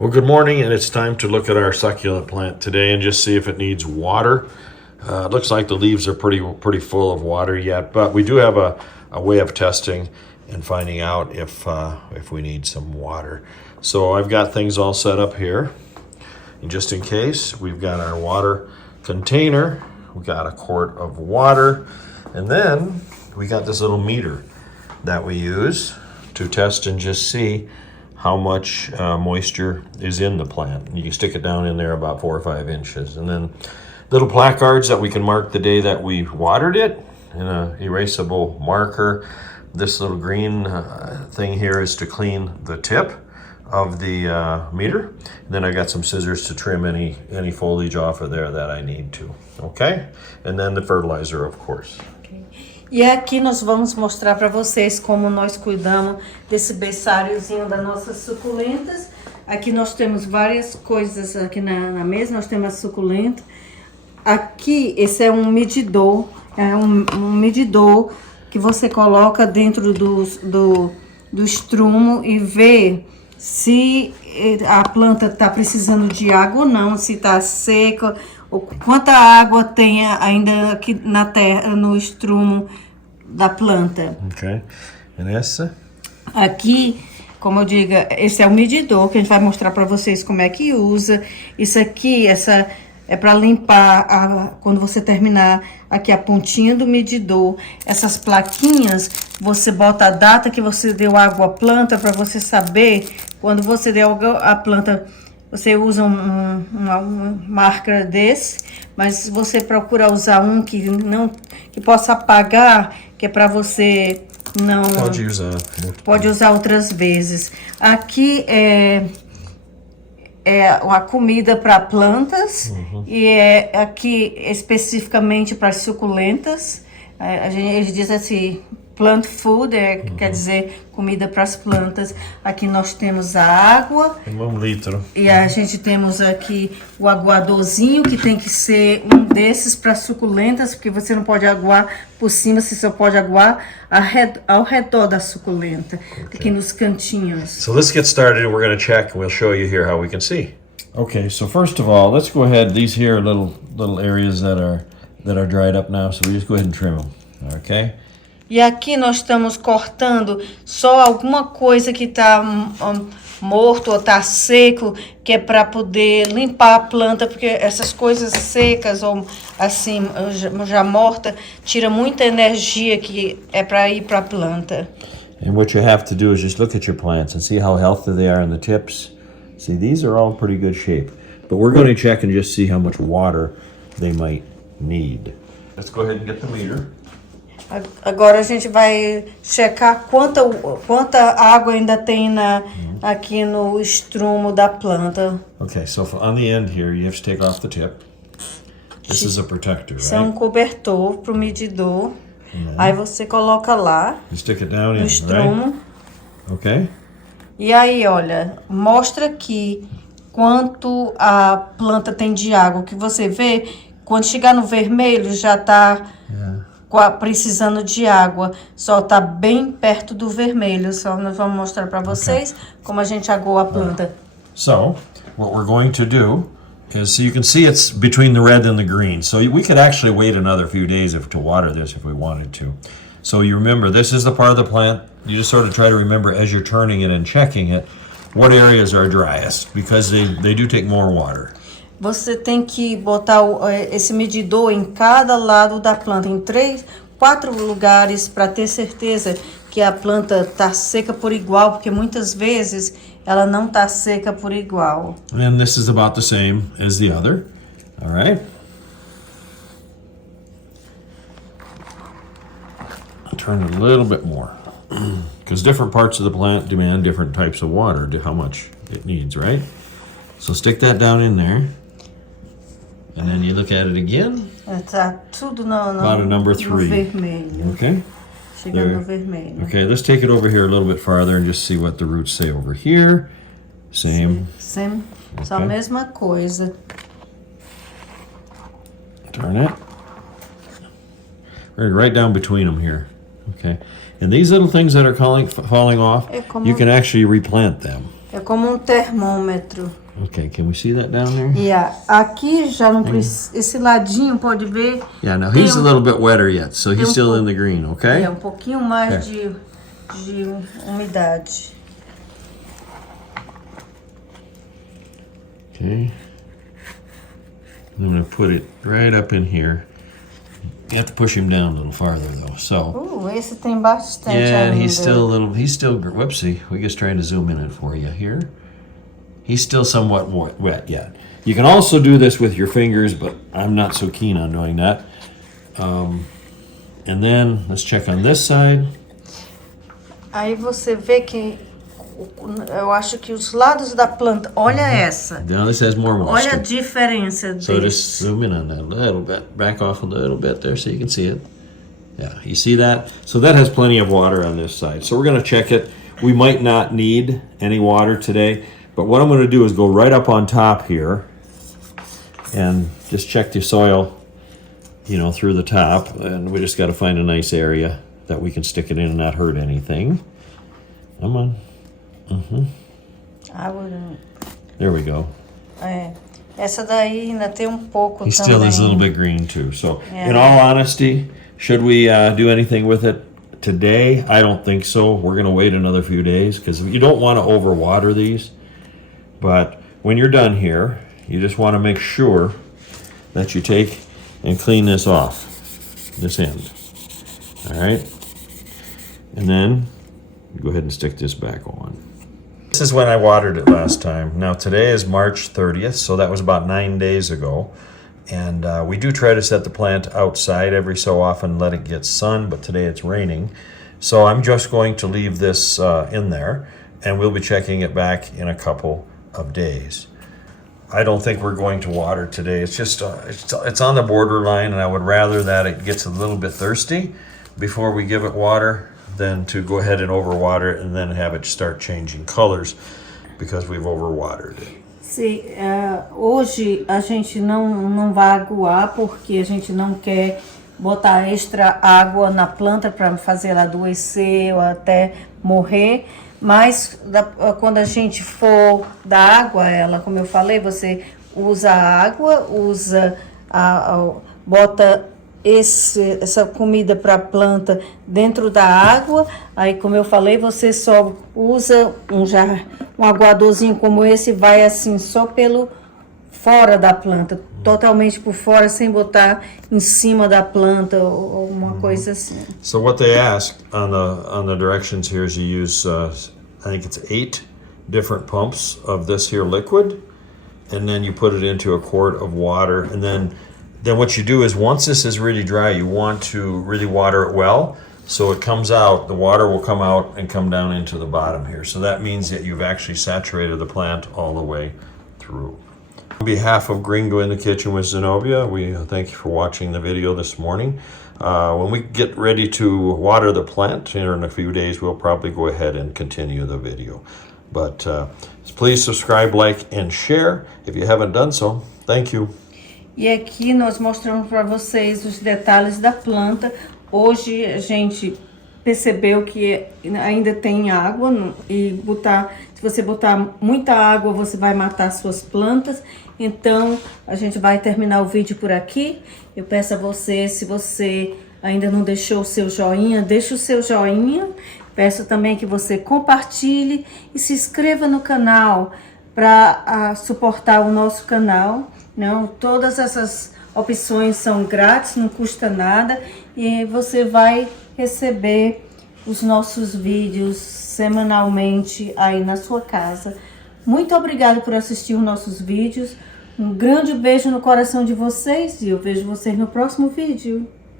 Well, good morning, and it's time to look at our succulent plant today and just see if it needs water. It looks like the leaves are pretty full of water yet, but we do have a way of testing and finding out if we need some water. So I've got things all set up here, and just in case, we've got our water container. We got a quart of water, and then we got this little meter that we use to test and just see how much moisture is in the plant. You can stick it down in there about 4 or 5 inches. And then little placards that we can mark the day that we watered it in an erasable marker. This little green thing here is to clean the tip of the meter. And then I got some scissors to trim any foliage off of there that I need to. Okay? And then the fertilizer, of course. E aqui nós vamos mostrar para vocês como nós cuidamos desse berçáriozinho das nossas suculentas. Aqui nós temos várias coisas aqui na mesa, nós temos a suculenta. Aqui, esse é um medidor, um medidor que você coloca dentro do estrumo e vê se a planta está precisando de água ou não, se está seca, ou quanta água tem ainda aqui na terra, no estrumo da planta. Ok. E essa? Aqui, como eu digo, esse é o medidor que a gente vai mostrar para vocês como é que usa. Isso aqui, essa é para limpar quando você terminar aqui a pontinha do medidor. Essas plaquinhas, você bota a data que você deu água à planta para você saber quando você deu água à planta. Você usa uma marca desse, mas você procura usar um que possa apagar, que é para você não... Pode usar outras vezes. Aqui é uma comida para plantas, e é aqui especificamente para suculentas. Eles dizem assim, plant food, quer dizer comida para as plantas. Aqui nós temos a água. 1 litro. E a gente temos aqui o aguadorzinho, que tem que ser um desses para suculentas, porque você não pode aguar por cima, você só pode aguar ao redor da suculenta, aqui nos cantinhos. So let's get started, and we're going to check, and we'll show you here how we can see. Okay, so first of all, let's go ahead. These here are little areas that are dried up now, so we just go ahead and trim them. Okay. E aqui nós estamos cortando só alguma coisa que está morto ou está seco, que é para poder limpar a planta, porque essas coisas secas ou assim já morta tira muita energia que é para ir para a planta. And what you have to do is just look at your plants and see how healthy they are in the tips. See, these are all in pretty good shape, but we're going to check and just see how much water they might need. Let's go ahead and get the meter. Agora a gente vai checar quanta água ainda tem aqui no estrumo da planta. Okay, so on the end here, you have to take off the tip. This is a protector, right? Isso é um cobertor para o medidor. Aí você coloca lá You stick it down no in, estrumo. right? Okay. E aí, olha, mostra aqui quanto a planta tem de água. Que você vê, quando chegar no vermelho, já está precisando de água. Só está bem perto do vermelho. Só nós vamos mostrar para vocês como a gente aguou a planta. So, what we're going to do is, so you can see it's between the red and the green. So we could actually wait another few days to water this if we wanted to. So you remember, this is the part of the plant. You just sort of try to remember as you're turning it and checking it, what areas are driest, because they do take more water. Você tem que botar esse medidor em cada lado da planta, em 3, 4 lugares, para ter certeza que a planta está seca por igual, porque muitas vezes ela não está seca por igual. And this is about the same as the other. All right. Turn it a little bit more, because different parts of the plant demand different types of water, how much it needs, right? So stick that down in there, and then you look at it again. Está tudo About a number 3. No vermelho. Okay. Chegando no vermelho. Okay, let's take it over here a little bit farther and just see what the roots say over here. Same. Só a mesma coisa. Turn it. Right down between them here. Okay. And these little things that are falling off, you can actually replant them. É como um termômetro. Okay, can we see that down there? E aqui já não precisa. Esse ladinho, pode ver. Yeah, now he's a little bit wetter yet, so he's still in the green, okay? É um pouquinho mais de umidade. Okay. I'm going to put it right up in here. You have to push him down a little farther though. So. Esse tem bastante Yeah, ainda. he's still, whoopsie, we're just trying to zoom in it for you here. He's still somewhat wet yet. You can also do this with your fingers, but I'm not so keen on doing that. And then, let's check on this side. Aí você vê que, eu acho que os lados da planta, olha essa. Now this has more moisture. Olha a diferença So deles. just zoom in on that a little bit. Back off a little bit there so you can see it. Yeah, you see that? So that has plenty of water on this side. So we're going to check it. We might not need any water today, but what I'm going to do is go right up on top here and just check the soil, through the top. And we just got to find a nice area that we can stick it in and not hurt anything. Come on. I wouldn't. There we go. Essa daí ainda tem pouco He também. still is a little bit green too. So, in all honesty, should we do anything with it today? I don't think so. We're going to wait another few days because you don't want to overwater these. But when you're done here, you just want to make sure that you take and clean this off, this end. All right? And then go ahead and stick this back on. This is when I watered it last time. Now today is March 30th, so that was about 9 days ago. And we do try to set the plant outside every so often, let it get sun, but today it's raining. So I'm just going to leave this in there, and we'll be checking it back in a couple of days. I don't think we're going to water today. It's just, it's on the borderline, and I would rather that it gets a little bit thirsty before we give it water than to go ahead and overwater it and then have it start changing colors because we've overwatered it. Sim, hoje a gente não vai aguar porque a gente não quer botar extra água na planta para fazer ela adoecer ou até morrer. Mas quando a gente for dar água a ela, como eu falei, você usa a água, bota essa comida para a planta dentro da água. Aí, como eu falei, você só usa um aguadorzinho como esse, vai assim só pelo fora da planta, totalmente por fora, sem botar em cima da planta ou uma coisa assim. So what they ask on the directions here is you use I think it's 8 different pumps of this here liquid, and then you put it into a quart of water, and then what you do is once this is really dry, you want to really water it well. So it comes out, the water will come out and come down into the bottom here. So that means that you've actually saturated the plant all the way through. On behalf of Gringo in the Kitchen with Zenobia, we thank you for watching the video this morning. When we get ready to water the plant in a few days, we'll probably go ahead and continue the video. But please subscribe, like, and share if you haven't done so. Thank you. E aqui nós mostramos para vocês os detalhes da planta. Hoje a gente percebeu que ainda tem água e se você botar muita água, você vai matar suas plantas. Então a gente vai terminar o vídeo por aqui. Eu peço a você, se você ainda não deixou o seu joinha, deixa o seu joinha. Peço também que você compartilhe e se inscreva no canal para suportar o nosso canal. Não, todas essas opções são grátis, não custa nada e você vai receber os nossos vídeos semanalmente aí na sua casa. Muito obrigada por assistir os nossos vídeos. Um grande beijo no coração de vocês e eu vejo vocês no próximo vídeo.